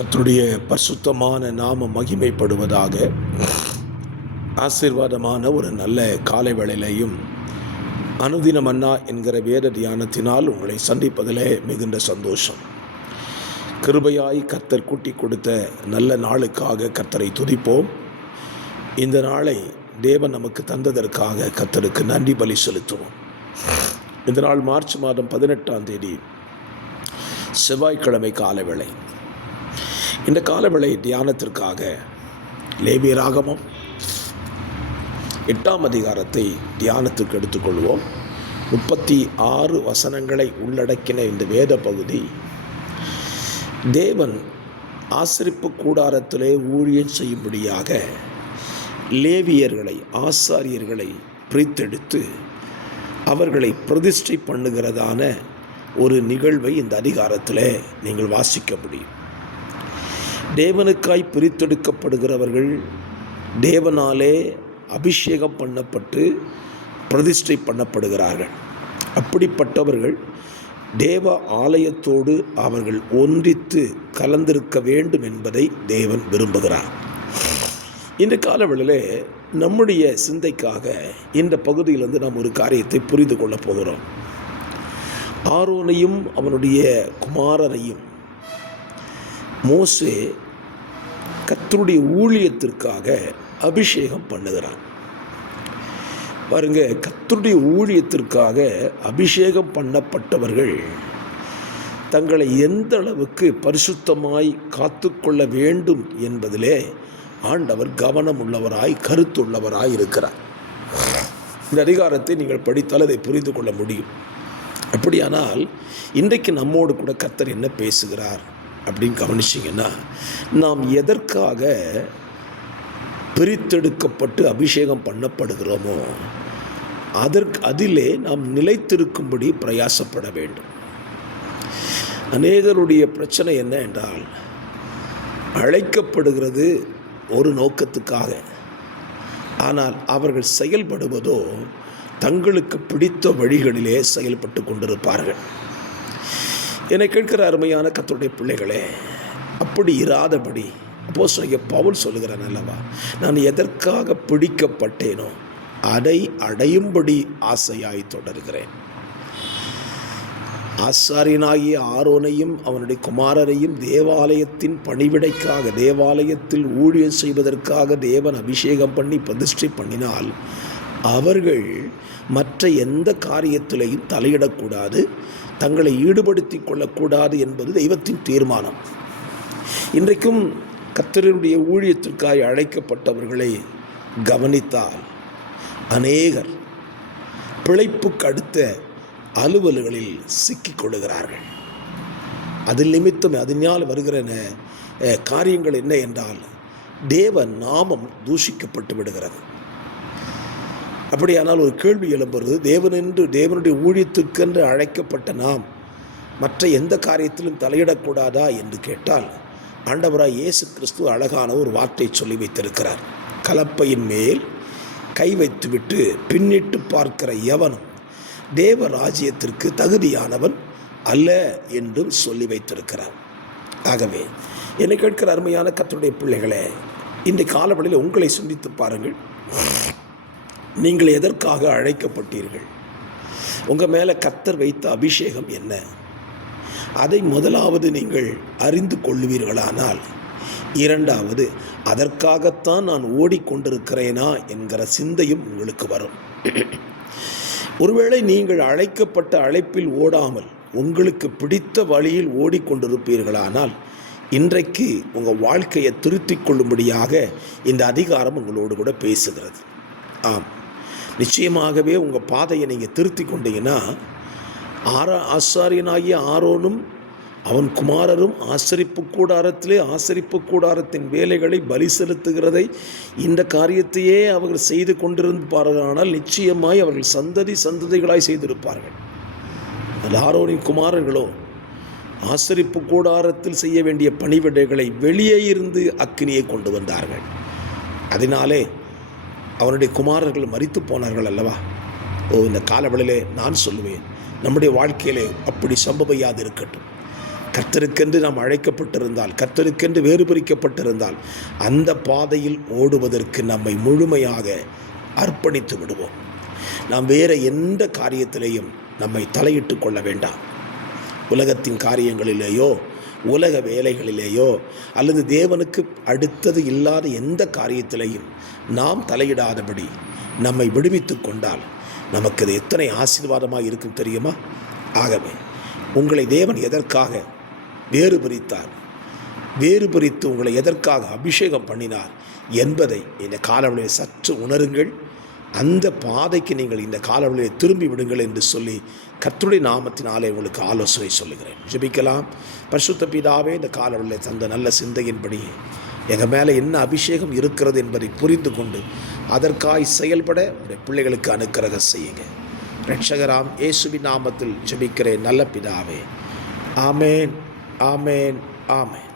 கர்த்தருடைய பரிசுத்தமான நாம மகிமைப்படுவதாக. ஆசீர்வாதமான ஒரு நல்ல காலை வேளையிலையும் அனுதின மன்னா என்கிற வேத தியானத்தினால் உங்களை சந்திப்பதிலே மிகுந்த சந்தோஷம். கிருபையாய் கர்த்தர் கூட்டி கொடுத்த நல்ல நாளுக்காக கர்த்தரை துதிப்போம். இந்த நாளை தேவன் நமக்கு தந்ததற்காக கர்த்தருக்கு நன்றி பலி செலுத்துவோம். இந்த நாள் மார்ச் மாதம் 18ஆம் தேதி செவ்வாய்க்கிழமை காலவேளை. இந்த காலவேளை தியானத்திற்காக லேவியராகமம் 8ஆம் அதிகாரத்தை தியானத்துக்கு எடுத்துக்கொள்வோம். 36 வசனங்களை உள்ளடக்கின இந்த வேத பகுதி தேவன் ஆசரிப்பு கூடாரத்திலே ஊழியம் செய்யும்படியாக லேவியர்களை, ஆசாரியர்களை பிரித்தெடுத்து அவர்களை பிரதிஷ்டை பண்ணுகிறதான ஒரு நிகழ்வை இந்த அதிகாரத்தில் நீங்கள் வாசிக்க முடியும். தேவனுக்காய் பிரித்தெடுக்கப்படுகிறவர்கள் தேவனாலே அபிஷேகம் பண்ணப்பட்டு பிரதிஷ்டை பண்ணப்படுகிறார்கள். அப்படிப்பட்டவர்கள் தேவ ஆலயத்தோடு அவர்கள் ஒன்றித்து கலந்திருக்க வேண்டும் என்பதை தேவன் விரும்புகிறார். இந்த காலவெளியிலே நம்முடைய சிந்தைக்காக இந்த பகுதியிலிருந்து நாம் ஒரு காரியத்தை புரிந்து கொள்ளப் போகிறோம். ஆரோனையும் அவனுடைய குமாரரையும் மோசே கர்த்தருடைய ஊழியத்திற்காக அபிஷேகம் பண்ணுகிறான். பாருங்க, கர்த்தருடைய ஊழியத்திற்காக அபிஷேகம் பண்ணப்பட்டவர்கள் தங்களை எந்த அளவுக்கு பரிசுத்தமாய் காத்துக்கொள்ள வேண்டும் என்பதிலே ஆண்டவர் கவனம் உள்ளவராய், கருத்துள்ளவராய் இருக்கிறார். இந்த அதிகாரத்தை நீங்கள் படித்தால் அதை புரிந்து கொள்ள முடியும். அப்படியானால் இன்றைக்கு நம்மோடு கூட கர்த்தர் என்ன பேசுகிறார் அப்படின்னு கவனிச்சிங்கன்னா, நாம் எதற்காக பிரித்தெடுக்கப்பட்டு அபிஷேகம் பண்ணப்படுகிறோமோ அதிலே நாம் நிலைத்திருக்கும்படி பிரயாசப்பட வேண்டும். அநேகருடைய பிரச்சனை என்ன என்றால், அழைக்கப்படுகிறது ஒரு நோக்கத்துக்காக, ஆனால் அவர்கள் செயல்படுவதோ தங்களுக்கு பிடித்த வழிகளிலே செயல்பட்டு கொண்டிருப்பார்கள். என்னை கேட்கிற அருமையான கர்த்தருடைய பிள்ளைகளே, அப்படி இராதபடி அப்போஸ்தலனாகிய பவுல் சொல்லுகிறான் அல்லவா, நான் எதற்காக பிடிக்கப்பட்டேனோ அதை அடையும்படி ஆசையாய் தொடர்கிறேன். ஆசாரியனாகிய ஆரோனையும் அவனுடைய குமாரரையும் தேவாலயத்தின் பணிவிடைக்காக, தேவாலயத்தில் ஊழியம் செய்வதற்காக தேவன் அபிஷேகம் பண்ணி பிரதிஷ்டை பண்ணினால் அவர்கள் மற்ற எந்த காரியத்திலையும் தலையிடக்கூடாது, தங்களை ஈடுபடுத்தி கொள்ளக்கூடாது என்பது தெய்வத்தின் தீர்மானம். இன்றைக்கும் கர்த்தருடைய ஊழியத்திற்காக அழைக்கப்பட்டவர்களை கவனித்தால் அநேகர் பிழைப்புக்கு அடுத்த அலுவல்களில் சிக்கிக்கொள்ளுகிறார்கள். அதில் நிமித்தம் அதனால் வருகிற காரியங்கள் என்ன என்றால், தேவ நாமம் தூஷிக்கப்பட்டு விடுகிறது. அப்படியானால் ஒரு கேள்வி எழும்புறது, தேவனுடைய ஊழியத்துக்கென்று அழைக்கப்பட்ட நாம் மற்ற எந்த காரியத்திலும் தலையிடக்கூடாதா என்று கேட்டால், ஆண்டவராய் இயேசு கிறிஸ்து அழகான ஒரு வார்த்தை சொல்லி வைத்திருக்கிறார். கலப்பையின் மேல் கை வைத்துவிட்டு பின்னிட்டு பார்க்கிற எவனும் தேவ ராஜ்யத்திற்கு தகுதியானவன் அல்ல என்றும் சொல்லி வைத்திருக்கிறார். ஆகவே என்னை கேட்கிற அருமையான கர்த்தருடைய பிள்ளைகளே, இந்த காலவெளியில் உங்களை சிந்தித்து பாருங்கள். நீங்கள் எதற்காக அழைக்கப்பட்டீர்கள்? உங்கள் மேலே கர்த்தர் வைத்த அபிஷேகம் என்ன? அதை முதலாவது நீங்கள் அறிந்து கொள்ளுவீர்களானால், இரண்டாவது அதற்காகத்தான் நான் ஓடிக்கொண்டிருக்கிறேனா என்கிற சிந்தையும் உங்களுக்கு வரும். ஒருவேளை நீங்கள் அழைக்கப்பட்ட அழைப்பில் ஓடாமல் உங்களுக்கு பிடித்த வழியில் ஓடிக்கொண்டிருப்பீர்களானால், இன்றைக்கு உங்கள் வாழ்க்கையை திருத்திக் கொள்ளும்படியாக இந்த அதிகாரம் உங்களோடு கூட பேசுகிறது. ஆம், நிச்சயமாகவே உங்கள் பாதையை நீங்கள் திருத்தி கொண்டீங்கன்னா, ஆசாரியனாகிய ஆரோனும் அவன் குமாரரும் ஆசரிப்பு கூடாரத்தின் வேலைகளை பலி செலுத்துகிறதை, இந்த காரியத்தையே அவர்கள் செய்து கொண்டிருப்பார்களானால் நிச்சயமாய் அவர்கள் சந்ததிகளாய் செய்திருப்பார்கள். ஆரோனின் குமாரர்களோ ஆசரிப்பு கூடாரத்தில் செய்ய வேண்டிய பணிவிடைகளை வெளியே இருந்து அக்கினியை கொண்டு வந்தார்கள். அதனாலே அவனுடைய குமாரர்கள் மரித்து போனார்கள் அல்லவா. இந்த காலவெளியிலே நான் சொல்லுவேன், நம்முடைய வாழ்க்கையிலே அப்படி சம்பவியாது இருக்கட்டும். கர்த்தருக்கென்று நாம் அழைக்கப்பட்டிருந்தால், கர்த்தருக்கென்று வேறு பிரிக்கப்பட்டிருந்தால் அந்த பாதையில் ஓடுவதற்கு நம்மை முழுமையாக அர்ப்பணித்து விடுவோம். நாம் வேறு எந்த காரியத்திலேயும் நம்மை தலையிட்டு கொள்ள வேண்டாம். உலகத்தின் காரியங்களிலேயோ, உலக வேலைகளிலேயோ, அல்லது தேவனுக்கு அடுத்தது இல்லாத எந்த காரியத்திலேயும் நாம் தலையிடாதபடி நம்மை விடுவித்து கொண்டால் நமக்கு அது எத்தனை ஆசீர்வாதமாக இருக்கும் தெரியுமா? ஆகவே உங்களை தேவன் எதற்காக வேறு பிரித்தார், வேறு பிரித்து உங்களை எதற்காக அபிஷேகம் பண்ணினார் என்பதை இந்த காலவெளியில் சற்று உணருங்கள். அந்த பாதைக்கு நீங்கள் இந்த காலவெளியை திரும்பி விடுங்கள் என்று சொல்லி கர்த்தருடைய நாமத்தினாலே உங்களுக்கு ஆலோசனை சொல்லுகிறேன். ஜெபிக்கலாம். பரிசுத்த பிதாவே, இந்த காலவெளியில் தந்த நல்ல சிந்தையின்படி எங்கள் மேலே என்ன அபிஷேகம் இருக்கிறது என்பதை புரிந்து கொண்டு அதற்காய் செயல்பட உடைய பிள்ளைகளுக்கு அனுக்கிரகம் செய்யுங்க. இரட்சகராம் இயேசுவின் நாமத்தில் ஜெபிக்கிறேன் நல்ல பிதாவே. ஆமேன், ஆமேன், ஆமேன்.